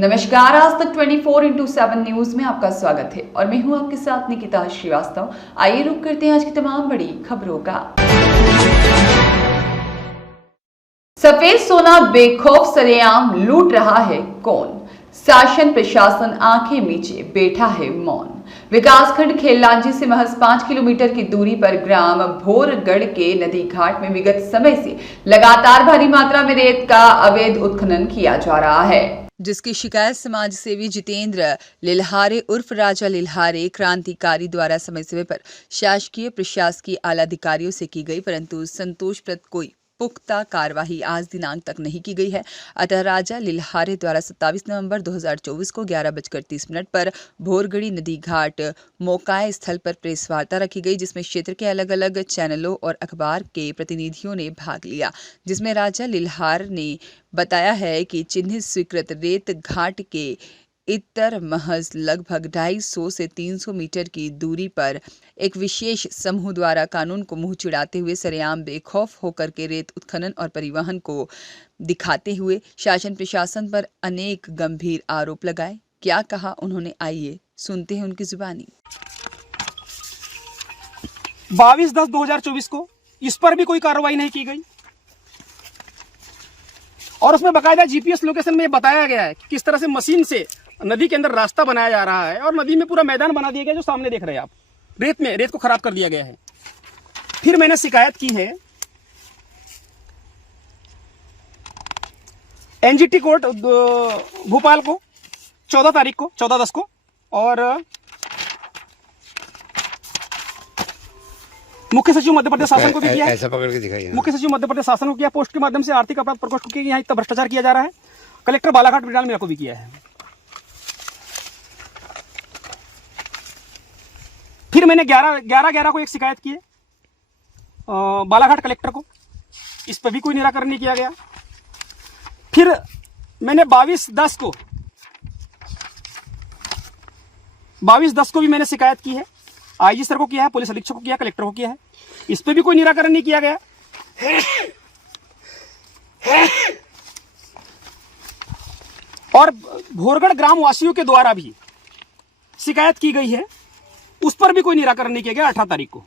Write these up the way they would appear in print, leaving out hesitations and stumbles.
नमस्कार, आज तक 24/7 न्यूज में आपका स्वागत है और मैं हूं आपके साथ निकिता श्रीवास्तव। आइए रुक करते हैं आज की तमाम बड़ी खबरों का। सफेद सोना बेखौफ सरेआम लूट रहा है कौन? शासन प्रशासन आंखें मीचे बैठा है मौन। विकासखंड खेललांजी से महज 5 किलोमीटर की दूरी पर ग्राम भोरगढ़ के नदी घाट में विगत समय से लगातार भारी मात्रा में रेत का अवैध उत्खनन किया जा रहा है, जिसकी शिकायत समाज सेवी जितेंद्र लिल्हारे उर्फ राजा लिल्हारे क्रांतिकारी द्वारा समय समय पर शासकीय प्रशासकीय आला अधिकारियों से की गई, परंतु संतोषप्रद कोई पुख्ता कार्यवाही आज दिनांक तक नहीं की गई है। अतः राजा लिल्हारे द्वारा 27 नवंबर 2024 को 11:30 पर भोरगढ़ी नदी घाट मौकाए स्थल पर प्रेस वार्ता रखी गई, जिसमें क्षेत्र के अलग अलग चैनलों और अखबार के प्रतिनिधियों ने भाग लिया, जिसमें राजा लिल्हार ने बताया है कि चिन्हित स्वीकृत रेत घाट के इतर महज लगभग 250 से 300 मीटर की दूरी पर एक विशेष समूह द्वारा कानून को मुंह चिढ़ाते हुए सरेआम बेखौफ होकर के रेत उत्खनन और परिवहन को दिखाते हुए शासन प्रशासन पर अनेक गंभीर आरोप लगाए। क्या कहा उन्होंने, आइए सुनते हैं उनकी जुबानी। 22/10/2024 को इस पर भी कोई कार्रवाई नहीं की गई और उसमें बकायदा जीपीएस लोकेशन में बताया गया है कि किस तरह से मशीन से नदी के अंदर रास्ता बनाया जा रहा है और नदी में पूरा मैदान बना दिया गया, जो सामने देख रहे हैं आप। रेत को खराब कर दिया गया है। फिर मैंने शिकायत की है एनजीटी कोर्ट भोपाल को 14 तारीख को 14/10 को, और मुख्य सचिव मध्य प्रदेश शासन को भी किया है। ऐसा पकड़ के दिखाइए। मुख्य सचिव मध्य प्रदेश शासन को किया, पोस्ट के माध्यम से आर्थिक अपराध प्रकोष्ठ को किया, यहाँ इतना भ्रष्टाचार किया जा रहा है। कलेक्टर बालाघाट बिडाल मेरा को भी किया है। फिर मैंने 11/11 को एक शिकायत की है बालाघाट कलेक्टर को, इस पर भी कोई निराकरण नहीं किया गया। फिर मैंने 22/10 को भी मैंने शिकायत की है, आईजी सर को किया है, पुलिस अधीक्षक को किया, कलेक्टर को किया है, इस पे भी कोई निराकरण नहीं किया गया। और भोरगढ़ ग्राम वासियों के द्वारा भी शिकायत की गई है, उस पर भी कोई निराकरण नहीं किया गया। 18 तारीख को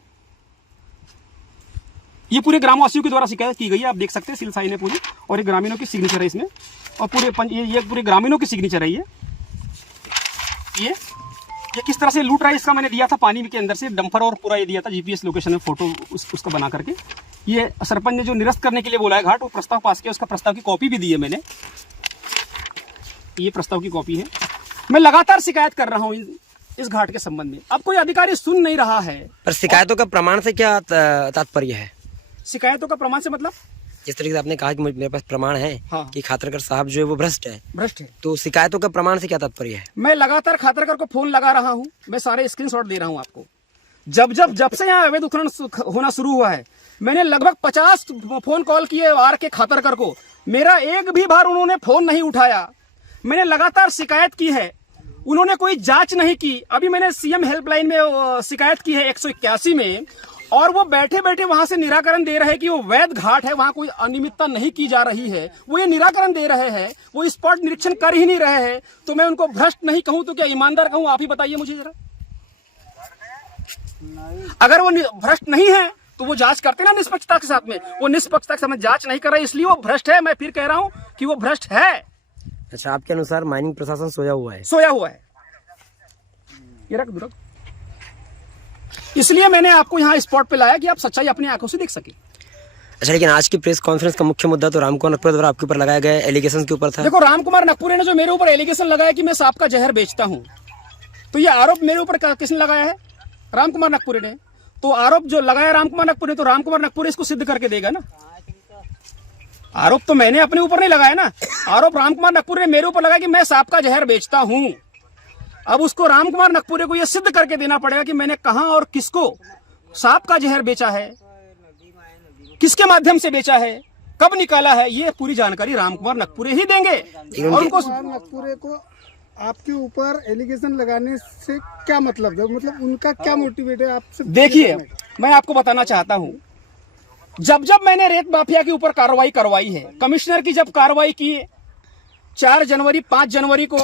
ये पूरे ग्रामवासियों के द्वारा शिकायत की गई है, आप देख सकते हैं सील साइन है पूरी, और ये ग्रामीणों की सिग्नेचर है इसमें, और ये पूरे ग्रामीणों की सिग्नेचर है। ये किस तरह से लूट रहा है, इसका मैंने दिया था पानी के अंदर से डंपर और पूरा ये दिया था जीपीएस लोकेशन में फोटो उसका बना करके। ये सरपंच ने जो निरस्त करने के लिए बोला है घाट, वो प्रस्ताव पास किया, उसका प्रस्ताव की कॉपी भी दी है मैंने, ये प्रस्ताव की कॉपी है। मैं लगातार शिकायत कर रहा हूँ इस घाट के संबंध में, अब कोई अधिकारी सुन नहीं रहा है। पर शिकायतों का प्रमाण से क्या तात्पर्य है? शिकायतों का प्रमाण से मतलब जिस तरीके से आपने कहा कि मेरे पास प्रमाण है, हाँ, कि खातरकर साहब जो है वो भ्रष्ट है, तो शिकायतों का प्रमाण से क्या तात्पर्य है? मैं लगातार खातरकर को फोन लगा रहा हूँ, मैं सारे स्क्रीनशॉट दे रहा हूँ आपको। जब से यहाँ अवैध उत्खनन होना शुरू हुआ है, मैंने लगभग 50 फोन कॉल किए आर के खातरकर को, मेरा एक भी बार उन्होंने फोन नहीं उठाया। मैंने लगातार शिकायत की है, उन्होंने कोई जांच नहीं की। अभी मैंने सीएम हेल्पलाइन में शिकायत की है 181 में, और वो बैठे बैठे वहां से निराकरण दे रहे हैं कि वो वैध घाट है, वहां कोई अनियमितता नहीं की जा रही है, वो ये निराकरण दे रहे हैं, वो स्पॉट निरीक्षण कर ही नहीं रहे हैं। तो मैं उनको भ्रष्ट नहीं कहूं तो क्या ईमानदार कहूं, आप ही बताइए मुझे जरा। अगर वो भ्रष्ट नहीं है तो वो जांच करते ना निष्पक्षता के साथ में, वो निष्पक्षता के साथ जांच नहीं कर रहे, इसलिए वो भ्रष्ट है। मैं फिर कह रहा हूं कि वो भ्रष्ट है। अच्छा, आपके अनुसार माइनिंग प्रशासन सोया हुआ है? सोया हुआ है, ये रख दो। इसलिए मैंने आपको यहाँ स्पॉट पे लाया कि आप सच्चाई अपनी आंखों से देख सके। अच्छा, लेकिन आज की प्रेस कॉन्फ्रेंस का मुख्य मुद्दा तो रामकुमार नकपुरे द्वारा आपके ऊपर लगाया गया एलिगेशन के ऊपर था। देखो, रामकुमार नकपुरे ने जो मेरे ऊपर एलिगेशन लगाया कि मैं सांप का जहर बेचता हूँ, तो ये आरोप मेरे ऊपर किसने लगाया है? रामकुमार नकपुरे ने। तो आरोप जो लगाया रामकुमार नकपुरे, तो रामकुमार नकपुरे इसको सिद्ध करके देगा ना। आरोप तो मैंने अपने ऊपर नहीं लगाया ना, आरोप रामकुमार नकपुरे ने मेरे ऊपर लगाया कि मैं सांप का जहर बेचता हूँ। अब उसको रामकुमार नकपुरे को यह सिद्ध करके देना पड़ेगा कि मैंने कहां और किसको सांप का जहर बेचा है, किसके माध्यम से बेचा है, कब निकाला है, ये पूरी जानकारी रामकुमार नकपुरे ही देंगे। और उनको नकपुरे को आपके ऊपर एलिगेशन लगाने से क्या मतलब है, मतलब उनका क्या मोटिवेट है आपसे? देखिए, मैं आपको बताना चाहता हूं, जब मैंने रेत माफिया के ऊपर कार्रवाई करवाई है, कमिश्नर की जब कार्रवाई की 4 जनवरी 5 जनवरी को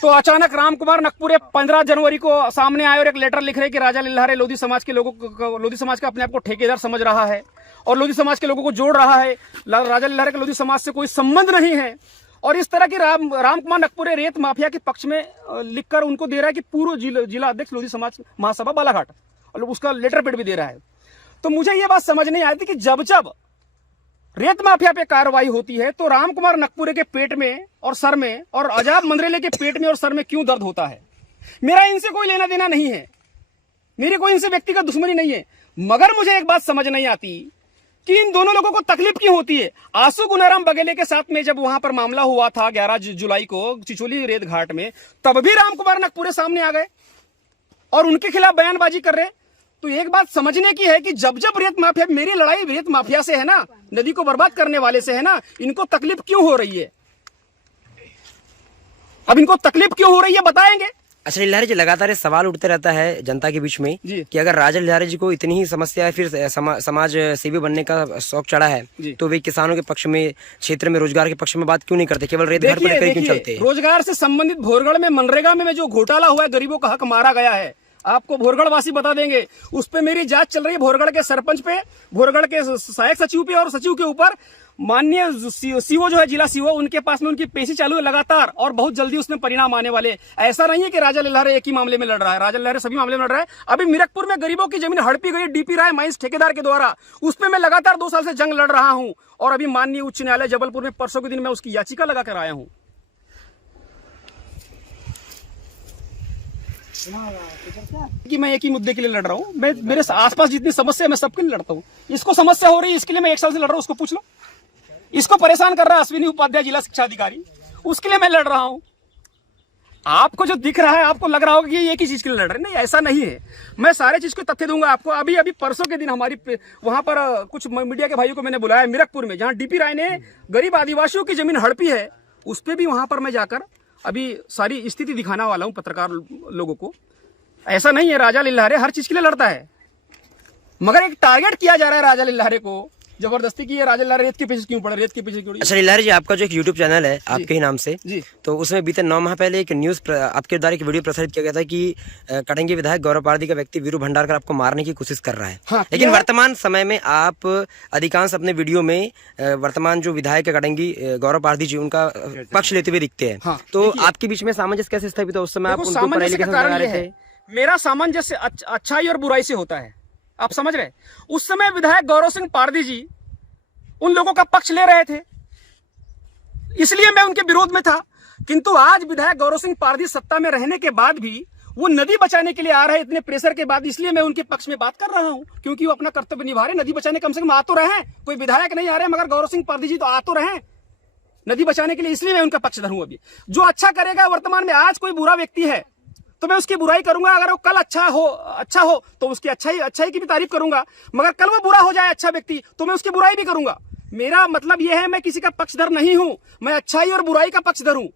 तो अचानक राम कुमार नकपुरे 15 जनवरी को सामने आए और एक लेटर लिख रहे कि राजा लिल्हारे लोधी समाज के लोगों को, लोधी समाज का अपने आप को ठेकेदार समझ रहा है और लोधी समाज के लोगों को जोड़ रहा है। राजा लिल्हारे के लोधी समाज से कोई संबंध नहीं है। और इस तरह की राम कुमार नकपुरे रेत माफिया के पक्ष में लिखकर उनको दे रहा है कि पूर्व जिला अध्यक्ष लोधी समाज महासभा बालाघाट, और उसका लेटर पेड भी दे रहा है। तो मुझे ये बात समझ नहीं आई थी कि जब जब रेत माफिया पे कार्रवाई होती है तो राम कुमार नकपुरे के पेट में और सर में और अजाब मंदरेले के पेट में और सर में क्यों दर्द होता है। मेरा इनसे कोई लेना देना नहीं है, मेरी कोई इनसे व्यक्तिगत दुश्मनी नहीं है, मगर मुझे एक बात समझ नहीं आती कि इन दोनों लोगों को तकलीफ क्यों होती है। आंसू गुनाराम बघेले के साथ में जब वहां पर मामला हुआ था 11 जुलाई को चिचोली रेत घाट में, तब भी राम कुमार नकपुरे सामने आ गए और उनके खिलाफ बयानबाजी कर रहे। तो एक बात समझने की है कि जब जब रेत माफिया, मेरी लड़ाई रेत माफिया से है ना, नदी को बर्बाद करने वाले से है ना, इनको तकलीफ क्यों हो रही है, अब इनको तकलीफ क्यों हो रही है बताएंगे। अच्छा लिल्हारे जी, लगातार सवाल उठते रहता है जनता के बीच में कि अगर राजा लिल्हारे जी को इतनी ही समस्या है, फिर समाज सेवी बनने का शौक चढ़ा है, तो वे किसानों के पक्ष में, क्षेत्र में रोजगार के पक्ष में बात क्यों नहीं करते, केवल रेत घाट पर क्यों चलते हैं? रोजगार से संबंधित भोरगढ़ में मनरेगा में जो घोटाला हुआ है, गरीबों का हक मारा गया है, आपको भोरगढ़ वासी बता देंगे। उस पे मेरी जांच चल रही है, भोरगढ़ के सरपंच पे, भोरगढ़ के सहायक सचिव पे और सचिव के ऊपर। माननीय सीओ जो है, जिला सीओ, उनके पास में उनकी पेशी चालू है लगातार और बहुत जल्दी उसमें परिणाम आने वाले। ऐसा नहीं है कि राजा लिल्हारे एक ही मामले में लड़ रहा है, राजा लिल्हारे सभी मामले में लड़ रहा है। अभी मीरकपुर में गरीबों की जमीन हड़पी गई डीपी राय माइंस ठेकेदार के द्वारा, उस पर मैं लगातार 2 साल से जंग लड़ रहा हूं और अभी माननीय उच्च न्यायालय जबलपुर में परसों के दिन मैं उसकी याचिका लगाकर आया हूं। कि मैं एक ही मुद्दे के लिए लड़ रहा हूँ, मैं मेरे आसपास जितनी समस्या है मैं सबके लिए लड़ता हूँ। इसको समस्या हो रही है, इसके लिए मैं 1 साल से लड़ रहा हूँ, उसको पूछ लो। इसको परेशान कर रहा है अश्विनी उपाध्याय, जिला शिक्षा अधिकारी, उसके लिए मैं लड़ रहा हूँ। आपको जो दिख रहा है, आपको लग रहा होगा कि ये एक ही चीज के लिए लड़ रहे हैं, नहीं ऐसा नहीं है। मैं सारे चीज के तथ्य दूंगा आपको। अभी परसों के दिन हमारी वहां पर कुछ मीडिया के भाइयों को मैंने बुलाया मीरकपुर में, जहां डीपी राय ने गरीब आदिवासियों की जमीन हड़पी है, उस पर भी वहां पर मैं जाकर अभी सारी स्थिति दिखाने वाला हूं पत्रकार लोगों को। ऐसा नहीं है, राजा लिल्हारे हर चीज के लिए लड़ता है, मगर एक टारगेट किया जा रहा है राजा लिल्हारे को जबरदस्ती की। राजा लिल्हारे रेत के पीछे क्यों पड़े, रेत के पीछे क्यों? अच्छा लिल्हारे जी, आपका जो एक यूट्यूब चैनल है आपके ही नाम से, तो उसमें बीते 9 माह पहले एक न्यूज आपके द्वारा एक वीडियो प्रसारित किया गया था कि कटंगी विधायक गौरव पारदी का व्यक्ति वीरू भंडारकर आपको मारने की कोशिश कर रहा है। हाँ, लेकिन वर्तमान समय में आप अधिकांश अपने वीडियो में वर्तमान जो विधायक है कटंगी गौरव पारदी जी, उनका पक्ष लेते हुए दिखते हैं। तो आपके बीच में सामंजस्य कैसे स्थापित है? उस समय आप उनको पर एलिगेशन लगा रहे थे। मेरा सामंजस्य अच्छाई और बुराई से होता है, आप समझ रहे। उस समय विधायक गौरव सिंह पारदी जी उन लोगों का पक्ष ले रहे थे, इसलिए मैं उनके विरोध में था। किंतु आज विधायक गौरव सिंह पारदी सत्ता में रहने के बाद भी वो नदी बचाने के लिए आ रहे हैं, इतने प्रेशर के बाद, इसलिए मैं उनके पक्ष में बात कर रहा हूं, क्योंकि वो अपना कर्तव्य निभा रहे। नदी बचाने कम से कम आ तो रहे हैं, कोई विधायक नहीं आ रहे, मगर गौरव सिंह पारदी जी तो आ तो रहे हैं नदी बचाने के लिए, इसलिए मैं उनका पक्षधर हूं। अभी जो अच्छा करेगा वर्तमान में, आज कोई बुरा व्यक्ति है तो मैं उसकी बुराई करूंगा, अगर वो कल अच्छा हो तो उसकी अच्छाई की भी तारीफ करूंगा, मगर कल वो बुरा हो जाए अच्छा व्यक्ति तो मैं उसकी बुराई भी करूंगा। मेरा मतलब यह है, मैं किसी का पक्षधर नहीं हूं, मैं अच्छाई और बुराई का पक्षधर हूं।